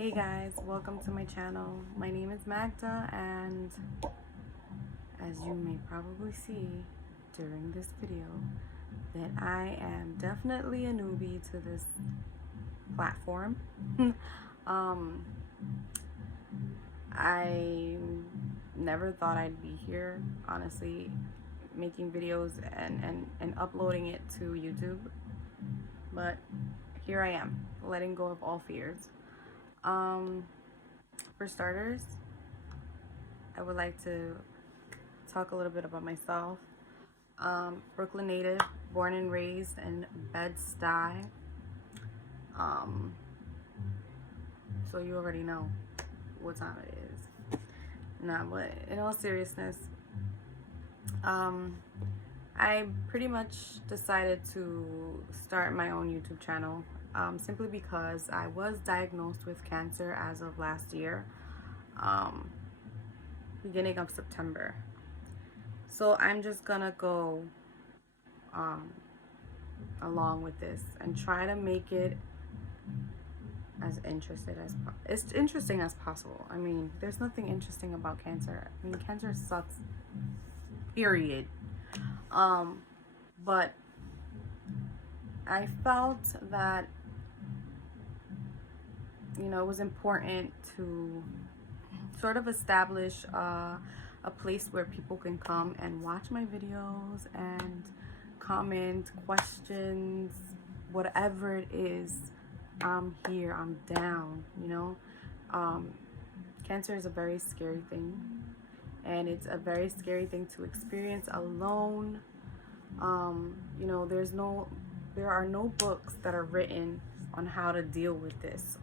Hey guys, welcome to my channel. My name is Magda, and as you may probably see during this video, that I am definitely a newbie to this platform. um, I never thought I'd be here, honestly, making videos and uploading it to YouTube, but here I am, letting go of all fears. For starters, I would like to talk a little bit about myself. Brooklyn native, born and raised in Bed-Stuy. So you already know what time it is. Nah, but in all seriousness, I pretty much decided to start my own YouTube channel simply because I was diagnosed with cancer as of last year, beginning of September. So I'm just gonna go along with this and try to make it as interesting as possible. I mean, there's nothing interesting about cancer. I mean, cancer sucks, period. But I felt that, it was important to sort of establish a place where people can come and watch my videos and comment, questions, whatever it is. I'm here, I'm down, Cancer is a very scary thing, and it's a very scary thing to experience alone. There are no books that are written on how to deal with this.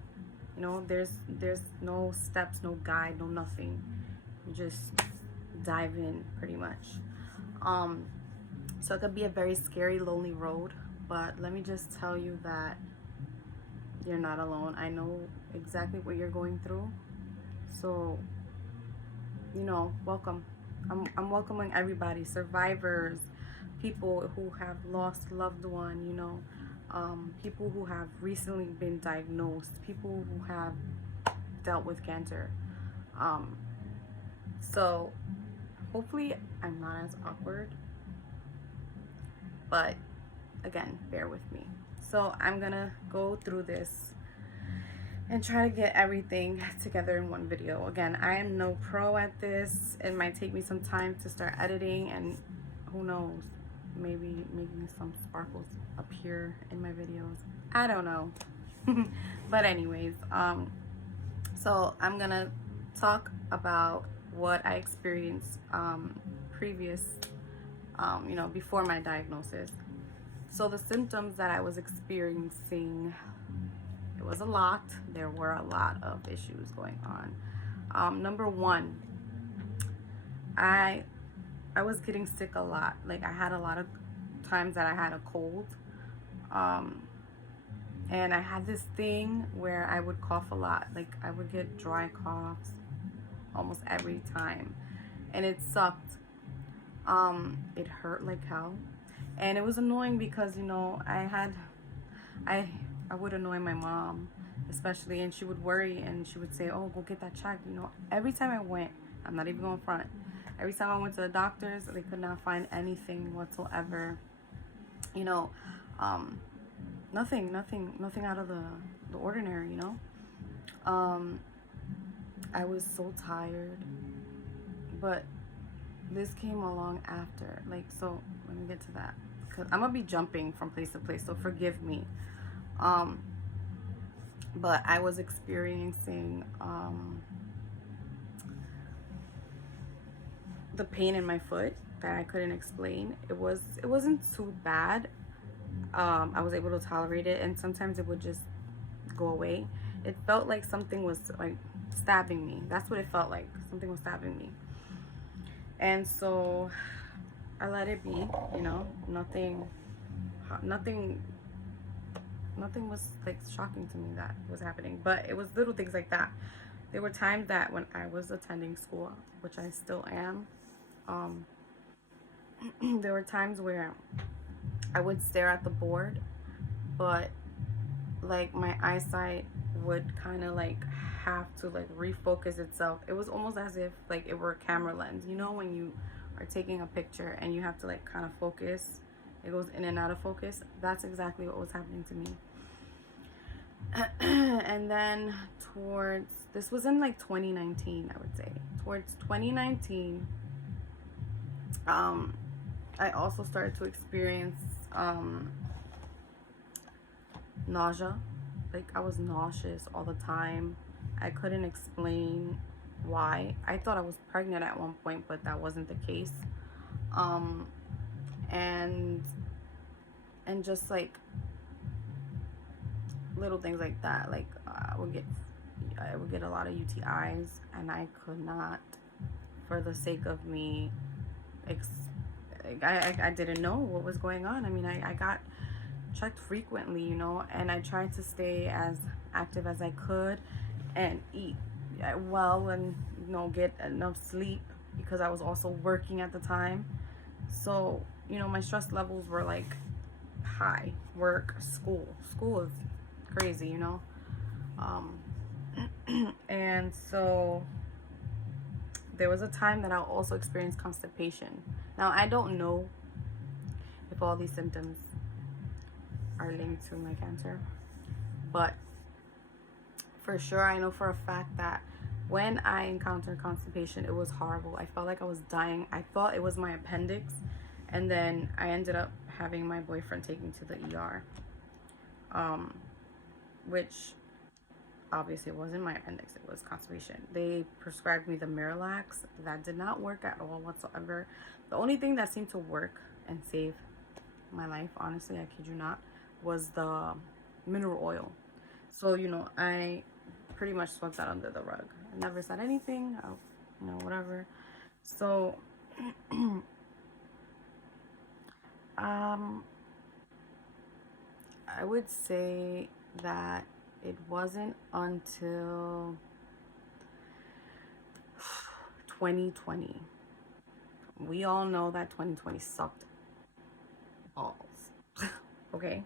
There's no steps, no guide, no nothing. You just dive in pretty much. So it could be a very scary, lonely road, but let me just tell you that you're not alone. I know exactly what you're going through. So, welcome. I'm welcoming everybody, survivors, people who have lost loved one, people who have recently been diagnosed, people who have dealt with cancer. So hopefully I'm not as awkward, but again, bear with me. So I'm gonna go through this and try to get everything together in one video. Again, I am no pro at this. It might take me some time to start editing, and who knows, maybe making some sparkles appear in my videos. I don't know. But anyways, so I'm gonna talk about what I experienced before my diagnosis. So the symptoms that I was experiencing, it was a lot. There were a lot of issues going on. Number one, I was getting sick a lot. Like, I had a lot of times that I had a cold. And I had this thing where I would cough a lot. Like, I would get dry coughs almost every time. And it sucked. It hurt like hell. And it was annoying because, I would annoy my mom, especially, and she would worry, and she would say, oh, go get that checked. Every time I went, I'm not even going front, every time I went to the doctors, they could not find anything whatsoever. Nothing out of the ordinary. I was so tired, but this came along after. So let me get to that, because I'm gonna be jumping from place to place, so forgive me. But I was experiencing the pain in my foot that I couldn't explain. It wasn't too bad. I was able to tolerate it, and sometimes it would just go away. It felt like something was like stabbing me. That's what it felt like. Something was stabbing me. And so I let it be, nothing was like shocking to me that was happening, but it was little things like that. There were times that when I was attending school, which I still am, there were times where I would stare at the board, but like my eyesight would kind of like have to like refocus itself. It was almost as if like it were a camera lens. You know, when you are taking a picture and you have to like kind of focus, it goes in and out of focus. That's exactly what was happening to me. And then towards, this was in like 2019, I would say. Towards 2019, I also started to experience nausea. Like I was nauseous all the time. I couldn't explain why. I thought I was pregnant at one point, but that wasn't the case. Um, and just like little things like that. Like I would get a lot of UTIs, and I could not, for the sake of me, I didn't know what was going on. I mean, I got checked frequently, you know, and I tried to stay as active as I could and eat well, and you know, get enough sleep, because I was also working at the time. So, you know, my stress levels were like high. Work, school is crazy, you know. um and so there was a time that I also experienced constipation. Now I don't know if all these symptoms are linked to my cancer, but for sure I know for a fact that when I encountered constipation, it was horrible. I felt like I was dying. I thought it was my appendix, and then I ended up having my boyfriend take me to the ER, which obviously it wasn't my appendix, it was constipation. They prescribed me the Miralax. That did not work at all whatsoever. The only thing that seemed to work and save my life, honestly, I kid you not, was the mineral oil. So, you know, I pretty much swept that under the rug. I never said anything, you know, whatever. So, I would say that it wasn't until 2020. We all know that 2020 sucked balls. Okay.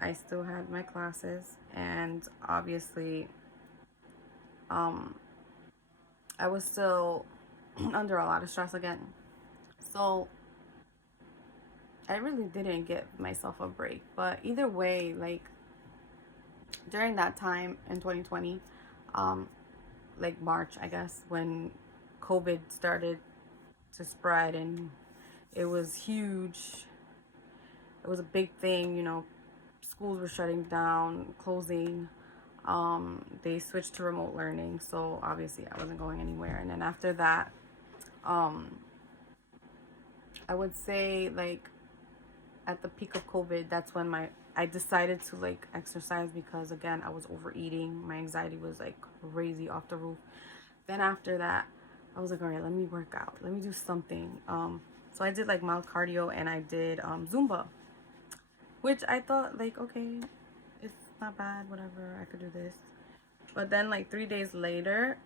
I still had my classes, and obviously I was still under a lot of stress again. So I really didn't give myself a break. But either way, like during that time in 2020, like March, I guess, when COVID started to spread and it was huge. It was a big thing, you know. Schools were shutting down, closing. They switched to remote learning, so obviously I wasn't going anywhere. And then after that, I would say like at the peak of COVID, that's when I decided to like exercise, because again, I was overeating. My anxiety was like crazy off the roof. Then after that, I was like, all right, let me work out. Let me do something. So I did like mild cardio, and I did Zumba, which I thought like, okay, it's not bad, whatever, I could do this. But then like 3 days later,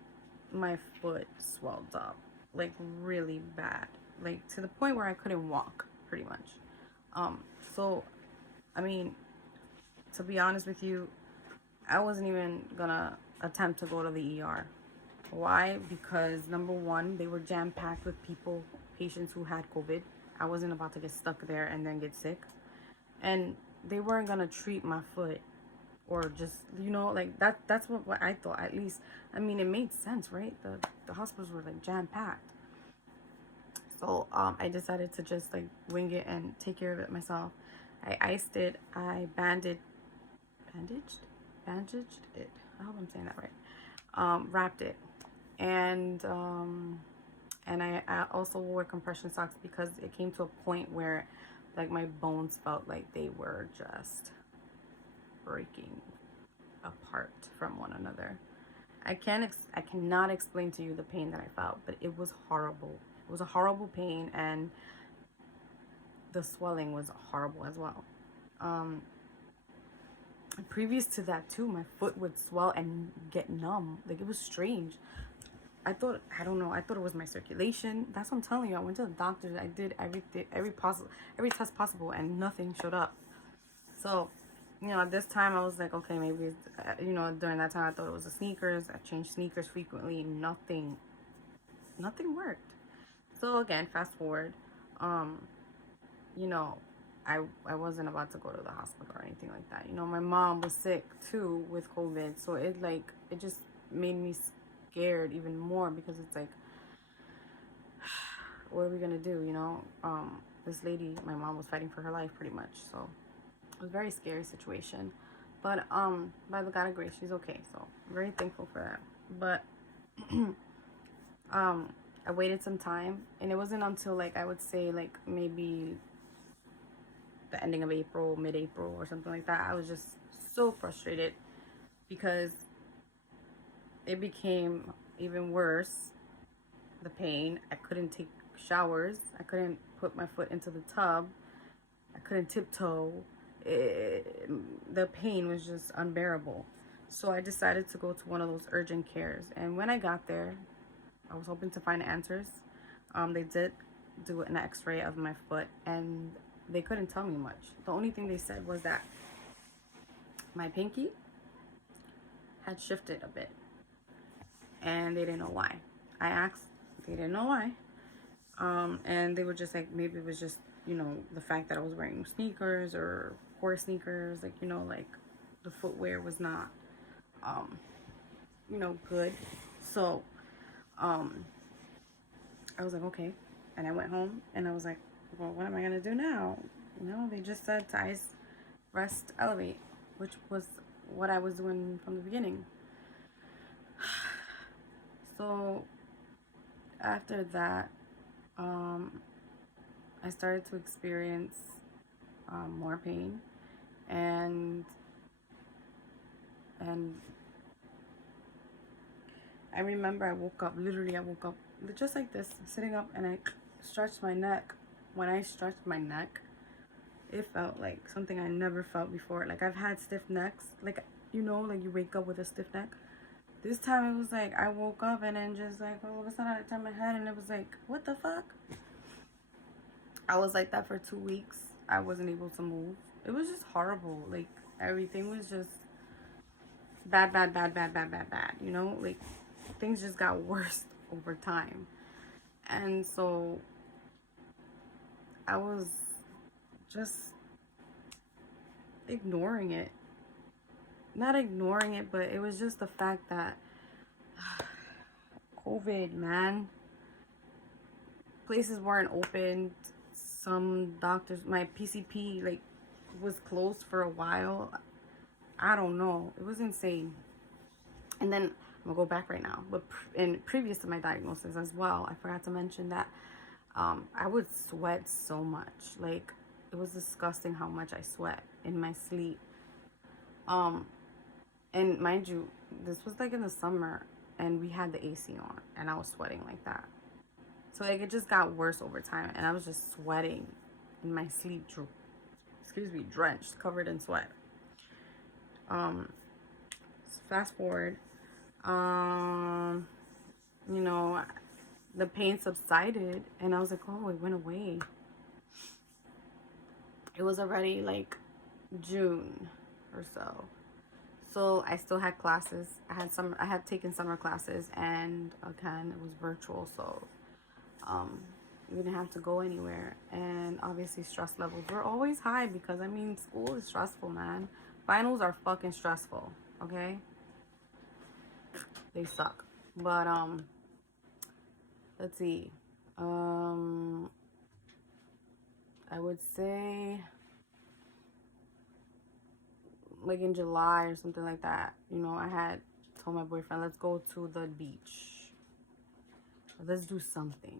my foot swelled up like really bad, like to the point where I couldn't walk pretty much. So I mean, to be honest with you, I wasn't even gonna attempt to go to the ER. Why? Because number one, they were jam-packed with patients who had COVID. I wasn't about to get stuck there and then get sick. And they weren't gonna treat my foot, or just, you know, like that's what I thought, at least. I mean, it made sense, right? The hospitals were like jam-packed. So I decided to just like wing it and take care of it myself. I iced it, I bandaged it. I hope I'm saying that right. Wrapped it, and I also wore compression socks, because it came to a point where like my bones felt like they were just breaking apart from one another. I cannot explain to you the pain that I felt, but it was horrible. It was a horrible pain, and the swelling was horrible as well. Previous to that too, my foot would swell and get numb. Like, it was strange. I thought it was my circulation. That's what I'm telling you. I went to the doctor. I did every test possible, and nothing showed up. So You know, at this time I was like, okay, maybe it's, you know, during that time I thought it was the sneakers. I changed sneakers frequently. Nothing worked. So again, fast forward, um, you know, I wasn't about to go to the hospital or anything like that. You know, my mom was sick too with COVID, so it just made me scared even more, because it's like, what are we gonna do? You know, this lady, my mom was fighting for her life pretty much, so it was a very scary situation. But by the God of grace, she's okay. So I'm very thankful for that. But I waited some time, and it wasn't until, like, I would say, like, maybe the ending of April, mid-April or something like that, I was just so frustrated, because it became even worse, the pain. I couldn't take showers. I couldn't put my foot into the tub. I couldn't tiptoe. The pain was just unbearable. So I decided to go to one of those urgent cares. And when I got there, I was hoping to find answers. They did do an x-ray of my foot, and they couldn't tell me much. The only thing they said was that my pinky had shifted a bit, and they didn't know why. I asked, they didn't know why. And they were just like, maybe it was just, you know, the fact that I was wearing sneakers, or poor sneakers, like, you know, like the footwear was not, you know, good. So, I was like, okay. And I went home, and I was like, well, what am I gonna do now? You know, they just said to ice, rest, elevate, which was what I was doing from the beginning. So after that, I started to experience more pain, and I remember I woke up just like this, sitting up, and I stretched my neck. When I stretched my neck, it felt like something I never felt before. Like, I've had stiff necks, like, you know, like you wake up with a stiff neck. This time it was like I woke up, and then just like all of a sudden I turned my head, and it was like, what the fuck? I was like that for 2 weeks. I wasn't able to move. It was just horrible. Like, everything was just bad, bad, bad, bad, bad, bad, bad. You know, like, things just got worse over time. And so I was just ignoring it. Not ignoring it, but it was just the fact that COVID, man. Places weren't open. Some doctors, my PCP, like, was closed for a while. I don't know. It was insane. And then I'm gonna go back right now, but previous to my diagnosis as well, I forgot to mention that I would sweat so much. Like, it was disgusting how much I sweat in my sleep. And mind you, this was like in the summer, and we had the AC on, and I was sweating like that. So, like, it just got worse over time, and I was just sweating in my sleep, drenched, covered in sweat. So fast forward, you know, the pain subsided, and I was like, oh, it went away. It was already like June or so. So I still had classes. I had taken summer classes, and again, it was virtual, so we didn't have to go anywhere. And obviously stress levels were always high, because I mean, school is stressful, man. Finals are fucking stressful, okay? They suck. But let's see. I would say like in July or something like that, you know, I had told my boyfriend, let's go to the beach. Let's do something.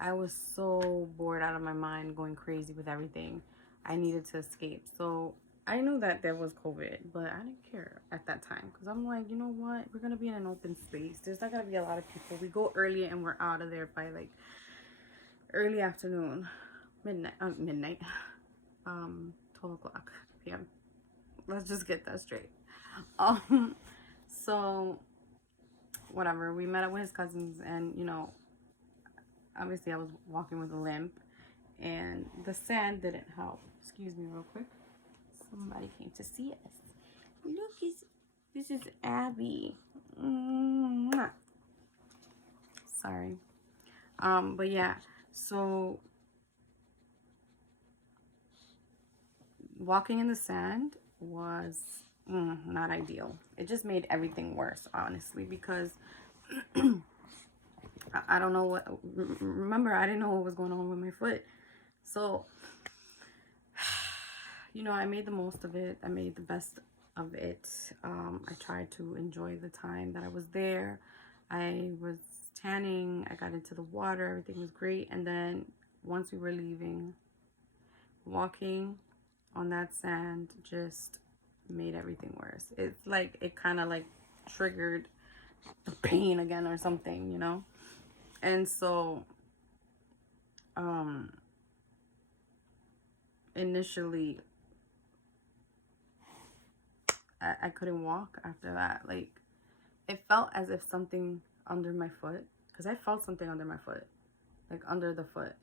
I was so bored out of my mind, going crazy with everything. I needed to escape. So I knew that there was COVID, but I didn't care at that time, because I'm like, you know what? We're going to be in an open space. There's not going to be a lot of people. We go early, and we're out of there by like early afternoon, midnight, 12 o'clock p.m. Let's just get that straight. So whatever, we met up with his cousins, and you know, obviously I was walking with a limp, and the sand didn't help. Excuse me real quick. Somebody came to see us. Look, this is Abby. Mwah. Sorry. But yeah, so walking in the sand was not ideal. It just made everything worse, honestly, because I don't know what, remember, I didn't know what was going on with my foot. So, you know, I made the most of it. I made the best of it. I tried to enjoy the time that I was there. I was tanning. I got into the water. Everything was great. And then once we were leaving, walking on that sand just made everything worse. It's like it kind of like triggered the pain again or something, you know? And so initially I couldn't walk after that. Like it felt as if something under my foot, because I felt something under my foot, like under the foot,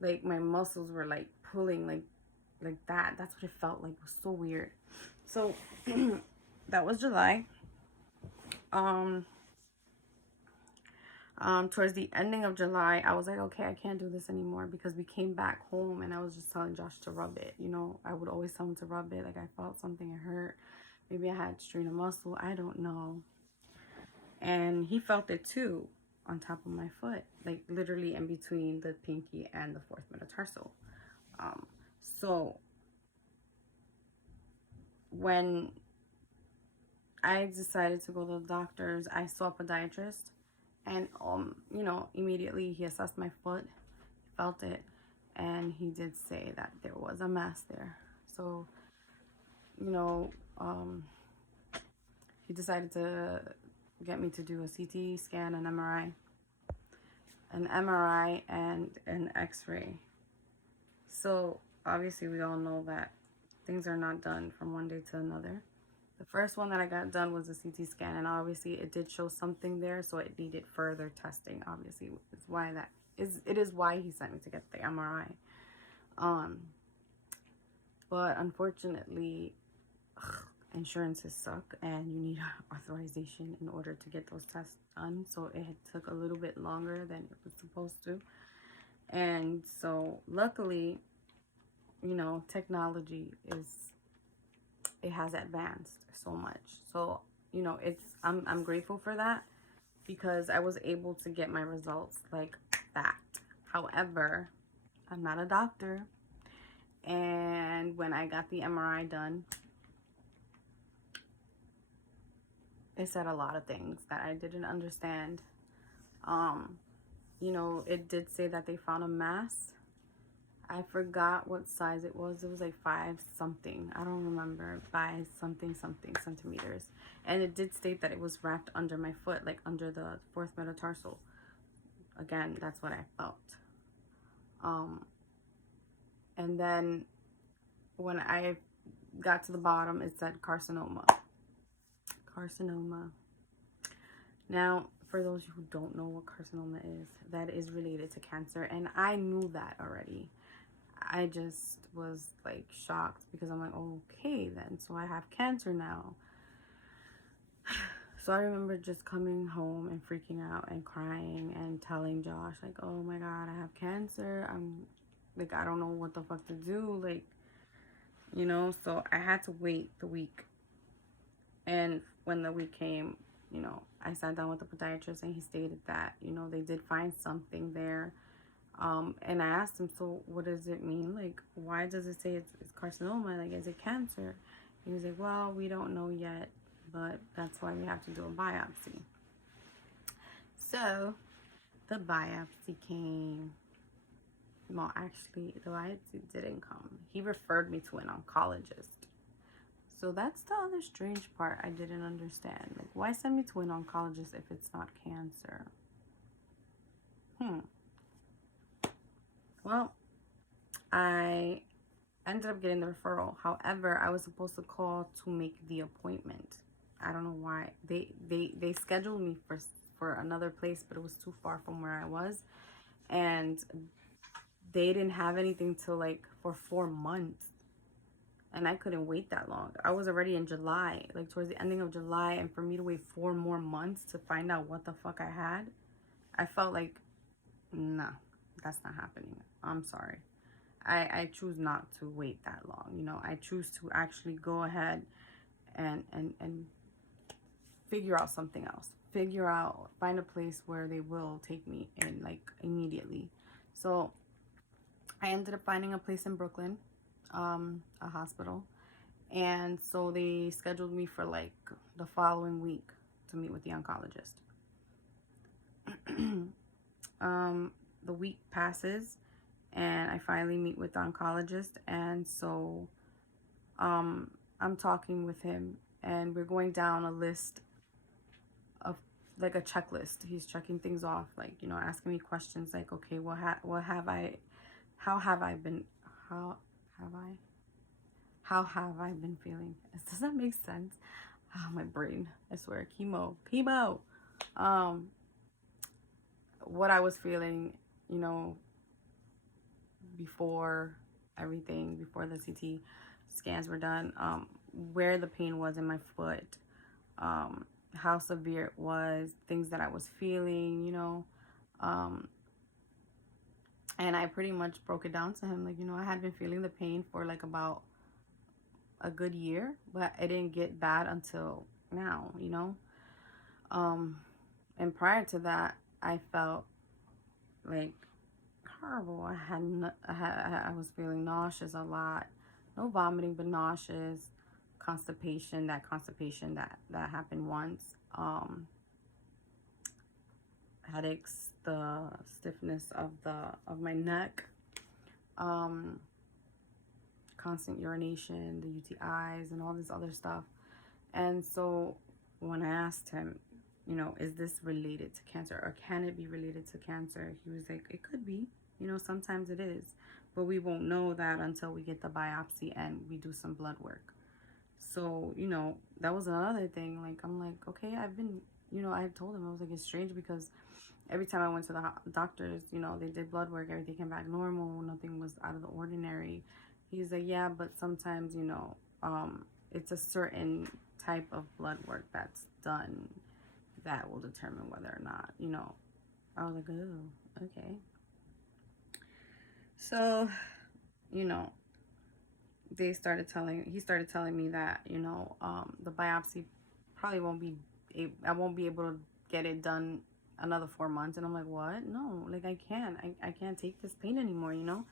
like my muscles were like pulling like that. That's what it felt like. It was so weird. So that was July. Towards the ending of July, I was like, okay, I can't do this anymore, because we came back home and I was just telling Josh to rub it. You know, I would always tell him to rub it. Like I felt something, it hurt. Maybe I had strained a muscle. I don't know. And he felt it too on top of my foot, like literally in between the pinky and the fourth metatarsal. So when I decided to go to the doctors, I saw a podiatrist, and you know, immediately he assessed my foot, felt it, and he did say that there was a mass there. So, you know, he decided to get me to do a CT scan, an MRI and an X-ray. So obviously we all know that things are not done from one day to another. The first one that I got done was a CT scan, and obviously it did show something there, so it needed further testing. Obviously, it is why he sent me to get the MRI. But unfortunately, insurances suck, and you need authorization in order to get those tests done. So it took a little bit longer than it was supposed to. And so luckily, you know, technology it has advanced so much. So, you know, I'm grateful for that, because I was able to get my results like that. However, I'm not a doctor, and when I got the MRI done, it said a lot of things that I didn't understand. You know, it did say that they found a mass. I forgot what size it was. It was like 5 something. I don't remember. 5 something centimeters. And it did state that it was wrapped under my foot, like under the fourth metatarsal. Again, that's what I felt. And then when I got to the bottom, it said carcinoma. Carcinoma. Now, for those who don't know what carcinoma is, that is related to cancer. And I knew that already. I just was like shocked, because I'm like, okay then, so I have cancer now. So I remember just coming home and freaking out and crying and telling Josh, like, oh my God, I have cancer. I'm like, I don't know what the fuck to do. Like, you know, so I had to wait the week. And when the week came, you know, I sat down with the podiatrist, and he stated that, you know, they did find something there. And I asked him, so what does it mean? Like, why does it say it's carcinoma? Like, is it cancer? He was like, well, we don't know yet, but that's why we have to do a biopsy. So the biopsy came. Well, actually, the biopsy didn't come. He referred me to an oncologist. So that's the other strange part I didn't understand. Like, why send me to an oncologist if it's not cancer? Well, I ended up getting the referral. However, I was supposed to call to make the appointment. I don't know why. They scheduled me for another place, but it was too far from where I was. And they didn't have anything till like for 4 months. and I couldn't wait that long. I was already in July, like towards the ending of July, and for me to wait 4 more months to find out what the fuck I had, I felt like, nah, that's not happening. I'm sorry. I choose not to wait that long. You know, I choose to actually go ahead and figure out something else. Find a place where they will take me in, like, immediately. So I ended up finding a place in Brooklyn, a hospital. And so they scheduled me for like the following week to meet with the oncologist. The week passes and I finally meet with the oncologist. And so I'm talking with him and we're going down a list of, like, a checklist. He's checking things off, like, you know, asking me questions like, okay, how have I been, how have I been feeling? Does that make sense? Oh, my brain, I swear, chemo. What I was feeling, you know, before everything, before the CT scans were done, where the pain was in my foot, how severe it was, things that I was feeling, you know, and I pretty much broke it down to him, like, you know, I had been feeling the pain for like about a good year, but it didn't get bad until now, you know. And prior to that, I felt like horrible. I was feeling nauseous a lot. No vomiting, but nauseous. Constipation. That happened once. Headaches. The stiffness of my neck. Constant urination. The UTIs and all this other stuff. And so when I asked him, you know, is this related to cancer, or can it be related to cancer? He was like, it could be, you know, sometimes it is, but we won't know that until we get the biopsy and we do some blood work. So, you know, that was another thing. Like, I'm like, okay, you know, I told him, I was like, it's strange because every time I went to the doctors, you know, they did blood work, everything came back normal, nothing was out of the ordinary. He's like, yeah, but sometimes, you know, it's a certain type of blood work that's done that will determine whether or not, you know. I was like, oh, okay. So, you know, he started telling me that, you know, the biopsy probably I won't be able to get it done another 4 months. And I'm like, what? No, like, I can't take this pain anymore, you know.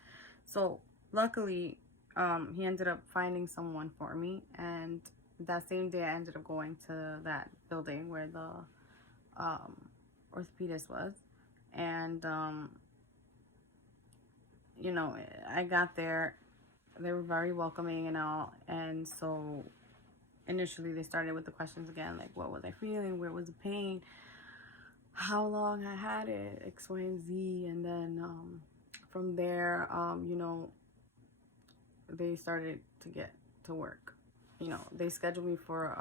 So luckily, he ended up finding someone for me, and that same day I ended up going to that building where the orthopedist was. And you know, I got there, they were very welcoming and all. And so initially they started with the questions again, like, what was I feeling, where was the pain, how long I had it, X, Y, and Z. And then from there, you know, they started to get to work. You know, they scheduled me for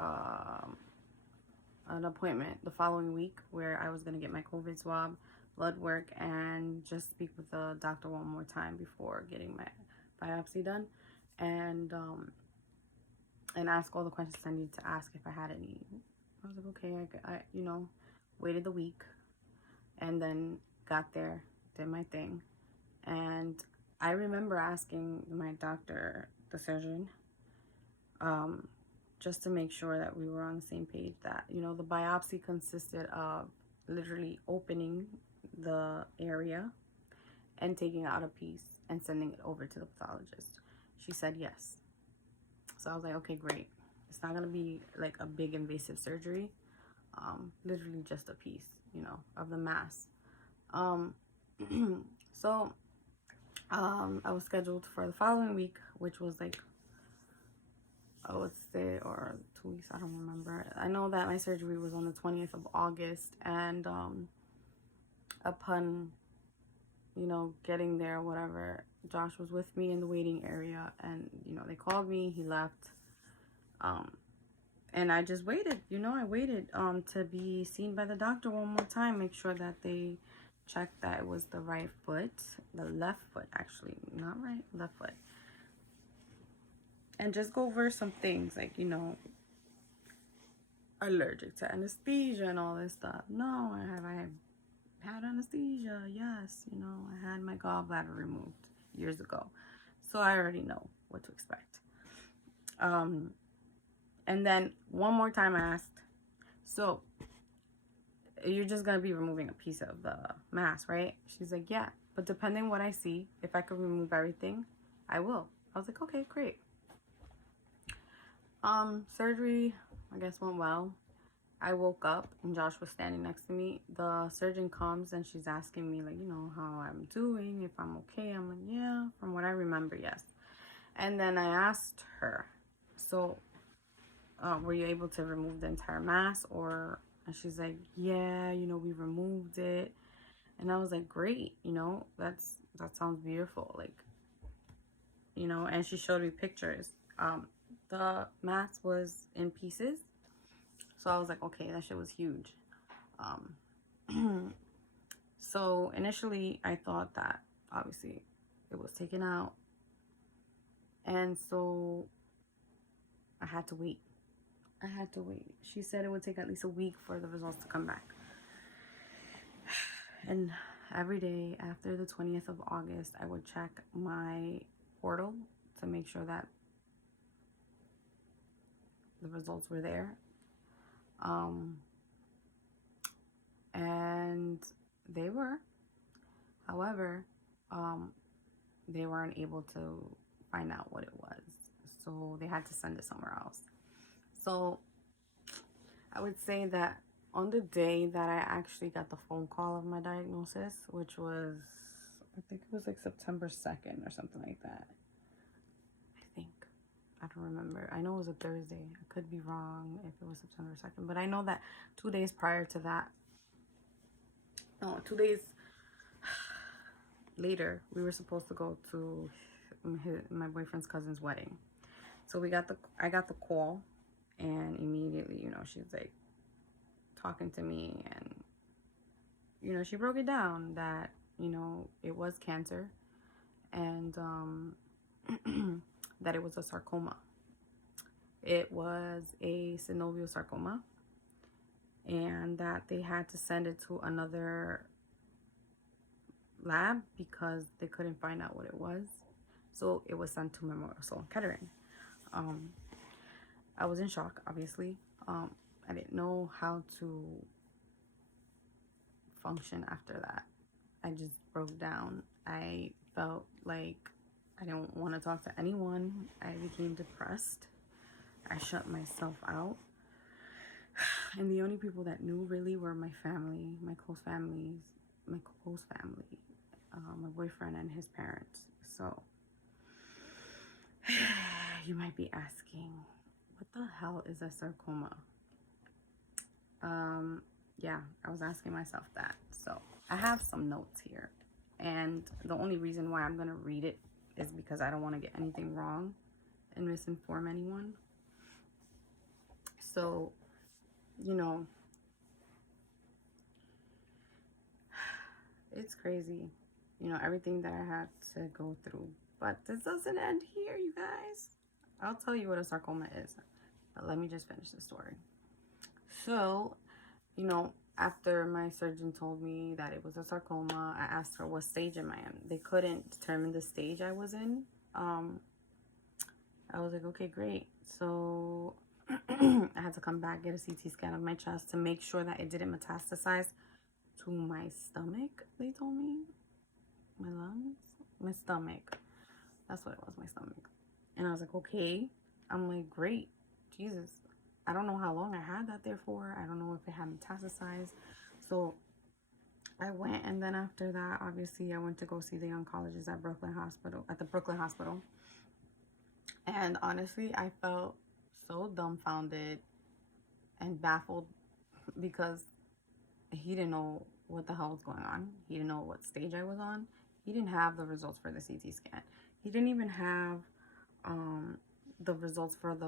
an appointment the following week where I was going to get my COVID swab, blood work, and just speak with the doctor one more time before getting my biopsy done, and ask all the questions I needed to ask if I had any. I was like, okay, I you know, waited the week, and then got there, did my thing. And I remember asking my doctor, the surgeon, just to make sure that we were on the same page, that, you know, the biopsy consisted of literally opening the area and taking out a piece and sending it over to the pathologist. She said yes. So I was like, okay, great. It's not gonna be like a big invasive surgery. Literally just a piece, you know, of the mass. So I was scheduled for the following week, which was like, I would say, or 2 weeks, I don't remember. I know that my surgery was on the 20th of August, and upon, you know, getting there, whatever, Josh was with me in the waiting area, and, you know, they called me, he left, and I just waited, you know, I waited to be seen by the doctor one more time, make sure that they checked that it was the right foot, the left foot, actually, not right, left foot. and just go over some things like, you know, allergic to anesthesia and all this stuff. No, I had anesthesia. Yes, you know, I had my gallbladder removed years ago, so I already know what to expect. And then one more time I asked, so you're just gonna be removing a piece of the mass, right? She's like, yeah, but depending what I see, if I could remove everything, I will. I was like, okay, great. Surgery, I guess, went well. I woke up and Josh was standing next to me. The surgeon comes and she's asking me, like, you know, how I'm doing, if I'm okay. I'm like, yeah, from what I remember, yes. And then I asked her, so were you able to remove the entire mass? Or, and she's like, yeah, you know, we removed it. And I was like, great, you know, that sounds beautiful. Like, you know, and she showed me pictures. The mass was in pieces. So I was like, okay, that shit was huge. So initially I thought that obviously it was taken out. And so I had to wait. She said it would take at least a week for the results to come back. And every day after the 20th of August, I would check my portal to make sure that the results were there. And they were. However, they weren't able to find out what it was. So they had to send it somewhere else. So I would say that on the day that I actually got the phone call of my diagnosis, which was, I think it was like September 2nd or something like that. I think. I don't remember. I know it was a Thursday. I could be wrong if it was September 2nd. But I know that 2 days prior to that, no, 2 days later, we were supposed to go to my boyfriend's cousin's wedding. So I got the call, and immediately, you know, she's like talking to me, and, you know, she broke it down that, you know, it was cancer, and that it was a sarcoma. It was a synovial sarcoma, and that they had to send it to another lab because they couldn't find out what it was. So it was sent to Memorial Sloan Kettering. I was in shock, obviously. I didn't know how to function after that. I just broke down. I felt like I didn't want to talk to anyone. I became depressed. I shut myself out. And the only people that knew really were my family, my close family, my boyfriend and his parents. So you might be asking, what the hell is a sarcoma? Yeah, I was asking myself that. So I have some notes here, and the only reason why I'm gonna read it is because I don't want to get anything wrong and misinform anyone. So, you know, it's crazy, you know, everything that I had to go through. But this doesn't end here, you guys. I'll tell you what a sarcoma is, but let me just finish the story. So, you know, after my surgeon told me that it was a sarcoma, I asked her what stage am I in. They couldn't determine the stage I was in. I was like, okay, great. So I had to come back, get a CT scan of my chest to make sure that it didn't metastasize to my stomach, they told me. My lungs? My stomach. That's what it was, my stomach. And I was like, okay. I'm like, great. Jesus. I don't know how long I had that there for. I don't know if it had metastasized. So I went, and then after that, obviously, I went to go see the oncologist at the Brooklyn Hospital. And honestly, I felt so dumbfounded and baffled because he didn't know what the hell was going on. He didn't know what stage I was on. He didn't have the results for the CT scan. He didn't even have the results from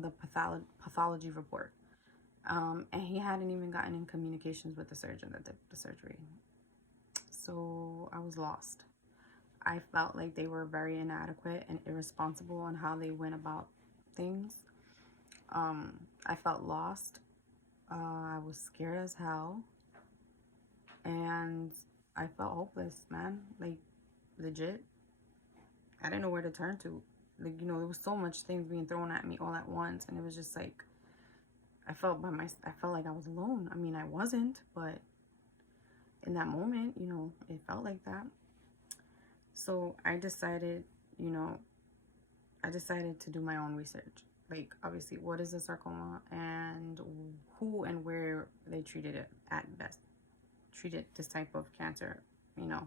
the pathology report. And he hadn't even gotten in communications with the surgeon that did the surgery. So I was lost. I felt like they were very inadequate and irresponsible on how they went about things. I felt lost. I was scared as hell. And I felt hopeless, man. Like, legit. I didn't know where to turn to. Like, you know, there was so much things being thrown at me all at once. And it was just like, I felt like I was alone. I mean, I wasn't, but in that moment, you know, it felt like that. So I decided, you know, to do my own research. Like, obviously, what is a sarcoma and who and where they treated it at best. Treated this type of cancer, you know.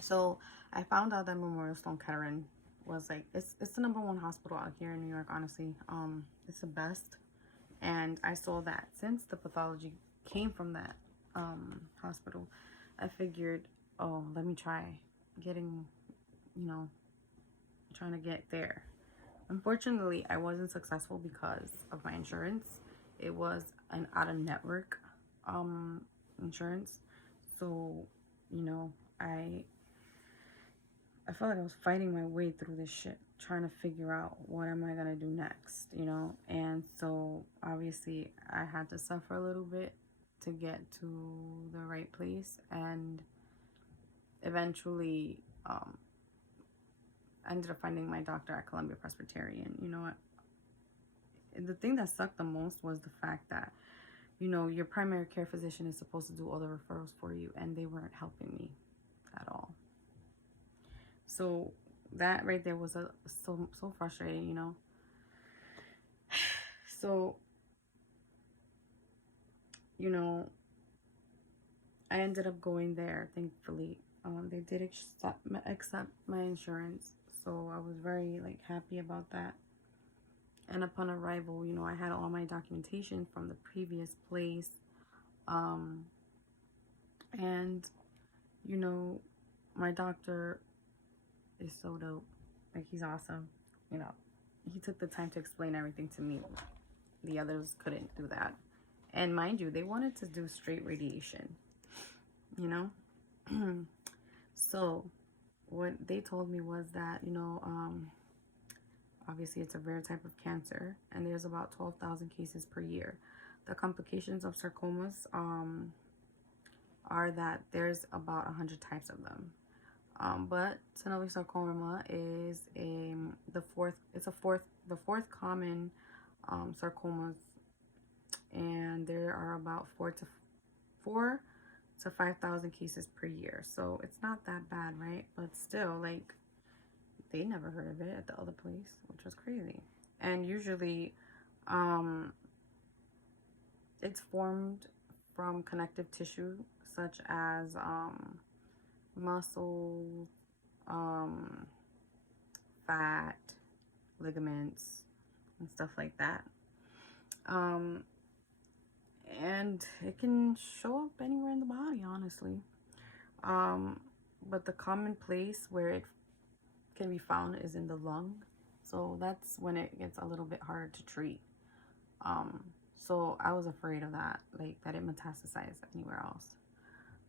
So I found out that Memorial Sloan Kettering was like, it's the #1 hospital out here in New York, honestly. It's the best. And I saw that since the pathology came from that hospital, I figured, oh, let me try getting, you know, trying to get there. Unfortunately, I wasn't successful because of my insurance. It was an out-of-network insurance. So, you know, I felt like I was fighting my way through this shit, trying to figure out what am I gonna do next, you know. And so obviously I had to suffer a little bit to get to the right place, and eventually I ended up finding my doctor at Columbia Presbyterian. You know what, the thing that sucked the most was the fact that, you know, your primary care physician is supposed to do all the referrals for you, and they weren't helping me at all. So that right there was so frustrating, you know. So, you know, I ended up going there, thankfully. They did accept my insurance, so I was very, like, happy about that. And upon arrival, you know, I had all my documentation from the previous place. And, you know, my doctor is so dope. Like, he's awesome. You know, he took the time to explain everything to me. The others couldn't do that. And mind you, they wanted to do straight radiation, you know. So what they told me was that, you know, obviously it's a rare type of cancer, and there's about 12,000 cases per year. The complications of sarcomas are that there's about 100 types of them. But synovial sarcoma is the fourth common sarcomas, and there are about 4 to 5,000 cases per year. So it's not that bad, right? But still, like, they never heard of it at the other place, which was crazy. And usually it's formed from connective tissue such as muscles, fat, ligaments, and stuff like that. And it can show up anywhere in the body, honestly. But the common place where it can be found is in the lung. So that's when it gets a little bit harder to treat. So I was afraid of that, like that it metastasized anywhere else.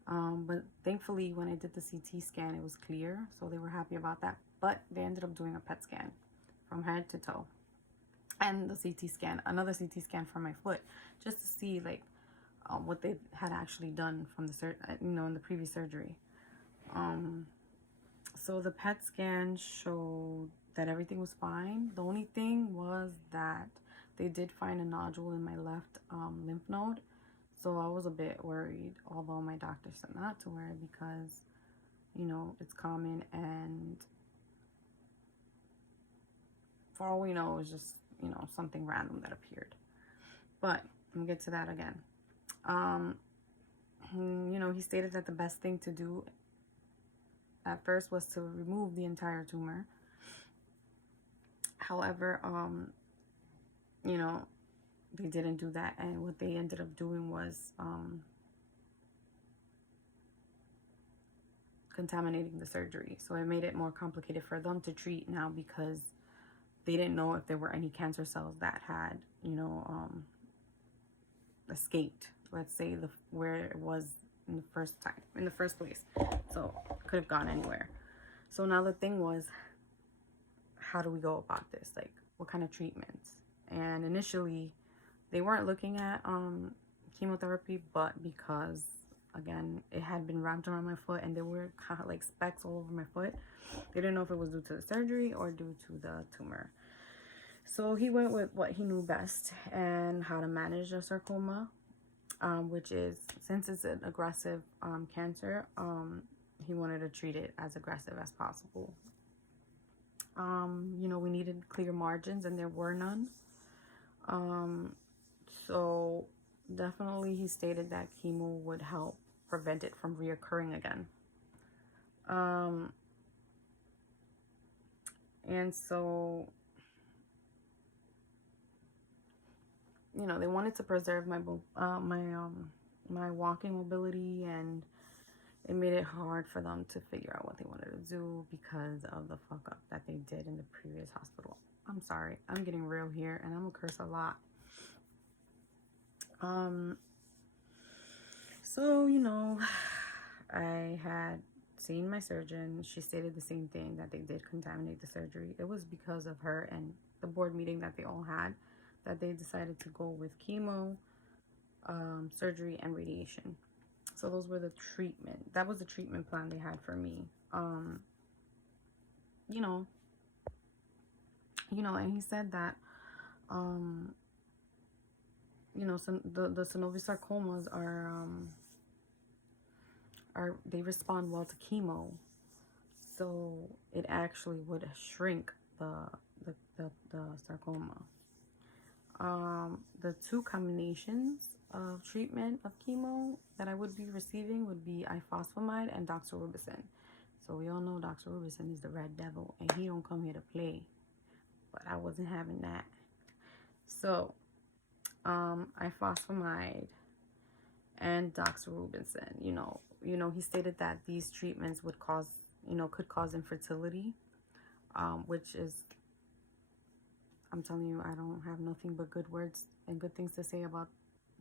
But thankfully, when I did the CT scan, it was clear. So they were happy about that. But they ended up doing a PET scan from head to toe. And the CT scan, another CT scan for my foot, just to see, like, what they had actually done from the in the previous surgery. So the PET scan showed that everything was fine. The only thing was that they did find a nodule in my left lymph node. So I was a bit worried, although my doctor said not to worry because, you know, it's common, and for all we know, it was just, you know, something random that appeared. But we'll get to that again. You know, he stated that the best thing to do at first was to remove the entire tumor. However, you know, they didn't do that, and what they ended up doing was contaminating the surgery. So it made it more complicated for them to treat now because they didn't know if there were any cancer cells that had, you know, escaped. Let's say where it was in the first place. So could have gone anywhere. So now the thing was, how do we go about this? Like, what kind of treatments? And initially, they weren't looking at chemotherapy, but because, again, it had been wrapped around my foot and there were kind of like specks all over my foot, they didn't know if it was due to the surgery or due to the tumor. So he went with what he knew best and how to manage a sarcoma, which is, since it's an aggressive cancer, he wanted to treat it as aggressive as possible. You know, we needed clear margins and there were none. So definitely he stated that chemo would help prevent it from reoccurring again. And so, you know, they wanted to preserve my my walking mobility, and it made it hard for them to figure out what they wanted to do because of the fuck up that they did in the previous hospital. I'm sorry, I'm getting real here and I'm gonna curse a lot. So, you know, I had seen my surgeon. She stated the same thing, that they did contaminate the surgery. It was because of her and the board meeting that they all had that they decided to go with chemo, surgery, and radiation. So those were the treatment. That was the treatment plan they had for me. You know, and he said that, you know, some the synovial sarcomas are they respond well to chemo, so it actually would shrink the sarcoma. The two combinations of treatment of chemo that I would be receiving would be ifosfamide and doxorubicin. So we all know doxorubicin is the red devil, and he don't come here to play. But I wasn't having that. So, ifosfamide and doxorubicin, you know, he stated that these treatments would cause, could cause infertility, which is, I'm telling you, I don't have nothing but good words and good things to say about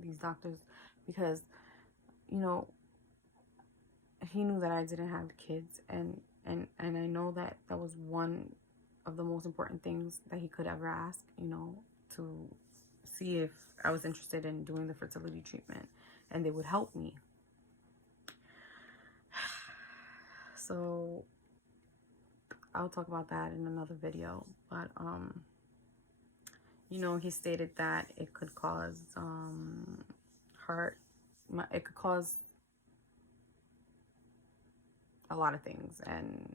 these doctors, because, you know, he knew that I didn't have kids, and I know that that was one of the most important things that he could ever ask, you know, to see if I was interested in doing the fertility treatment, and they would help me. So I'll talk about that in another video, but you know, he stated that it could cause it could cause a lot of things, and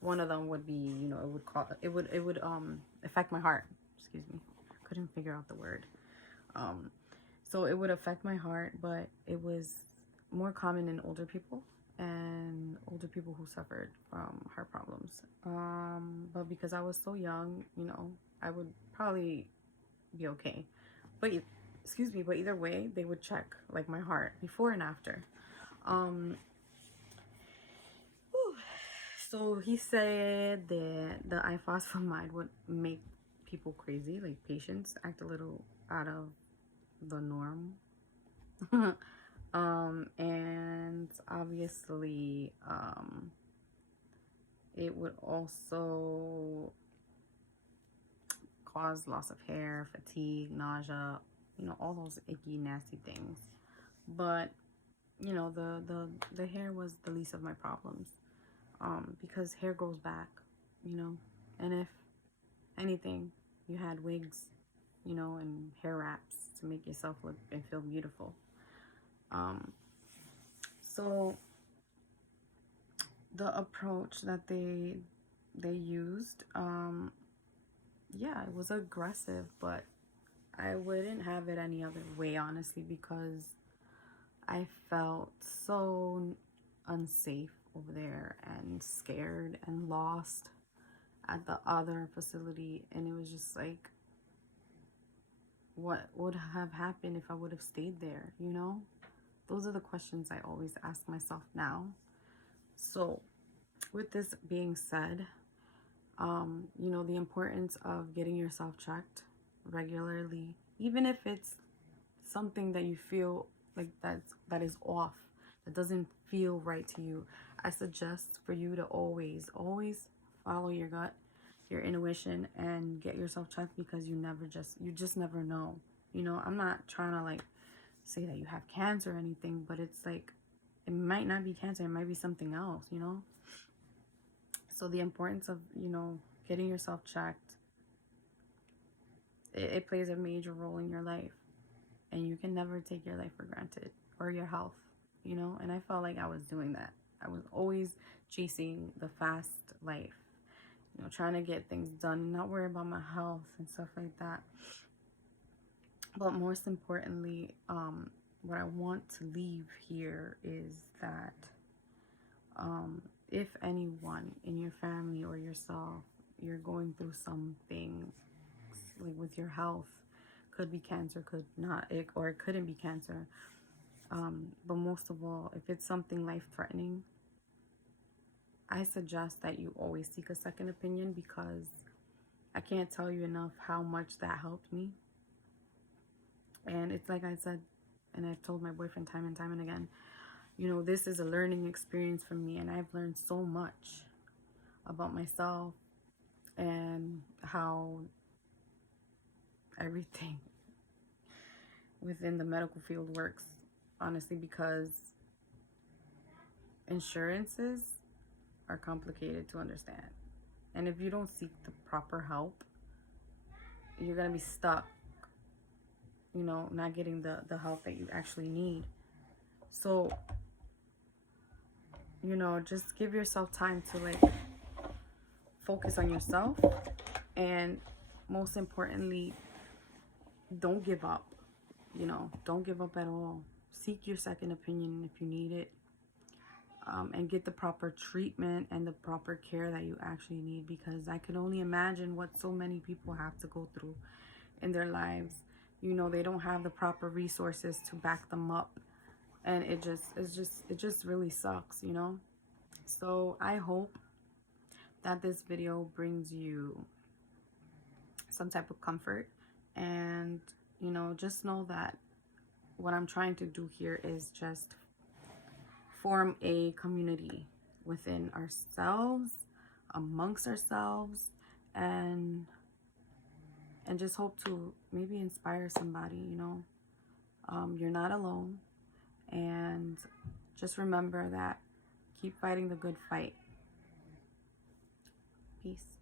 one of them would be, you know, it would affect my heart. Excuse me, couldn't figure out the word. So it would affect my heart, but it was more common in older people and older people who suffered from heart problems. But because I was so young, you know, I would probably be okay. But excuse me, but either way, they would check like my heart before and after. So he said that the ifosfamide would make people crazy, like patients act a little out of the norm. And obviously, it would also cause loss of hair, fatigue, nausea, you know, all those icky, nasty things. But, you know, the hair was the least of my problems, because hair grows back, you know, and if anything, you had wigs, you know, and hair wraps to make yourself look and feel beautiful. So the approach that they used, yeah, it was aggressive, but I wouldn't have it any other way, honestly, because I felt so unsafe over there and scared and lost at the other facility, and it was just like, what would have happened if I would have stayed there, you know? Those are the questions I always ask myself now. So with this being said, you know, the importance of getting yourself checked regularly, even if it's something that you feel like that is off, it doesn't feel right to you, I suggest for you to always follow your gut, your intuition, and get yourself checked, because you just never know. You know, I'm not trying to like say that you have cancer or anything, but it's like, it might not be cancer, it might be something else, you know. So the importance of, you know, getting yourself checked, it plays a major role in your life, and you can never take your life for granted, or your health, you know. And I felt like I was doing that. I was always chasing the fast life, you know, trying to get things done, not worry about my health and stuff like that. But most importantly, what I want to leave here is that if anyone in your family or yourself, you're going through something like with your health, could be cancer, could not, or it couldn't be cancer, but most of all, if it's something life-threatening, I suggest that you always seek a second opinion, because I can't tell you enough how much that helped me. And it's like I said, and I've told my boyfriend time and time and again, you know, this is a learning experience for me, and I've learned so much about myself and how everything within the medical field works, honestly, because insurances are complicated to understand. And if you don't seek the proper help, you're going to be stuck, you know, not getting the help that you actually need. So, you know, just give yourself time to like focus on yourself, and most importantly, don't give up. You know, don't give up at all. Seek your second opinion if you need it, and get the proper treatment and the proper care that you actually need, because I can only imagine what so many people have to go through in their lives. You know, they don't have the proper resources to back them up, and it just really sucks, you know. So I hope that this video brings you some type of comfort, and you know, just know that what I'm trying to do here is just form a community within ourselves, amongst ourselves, and just hope to maybe inspire somebody, you know. You're not alone, and just remember that, keep fighting the good fight. Peace.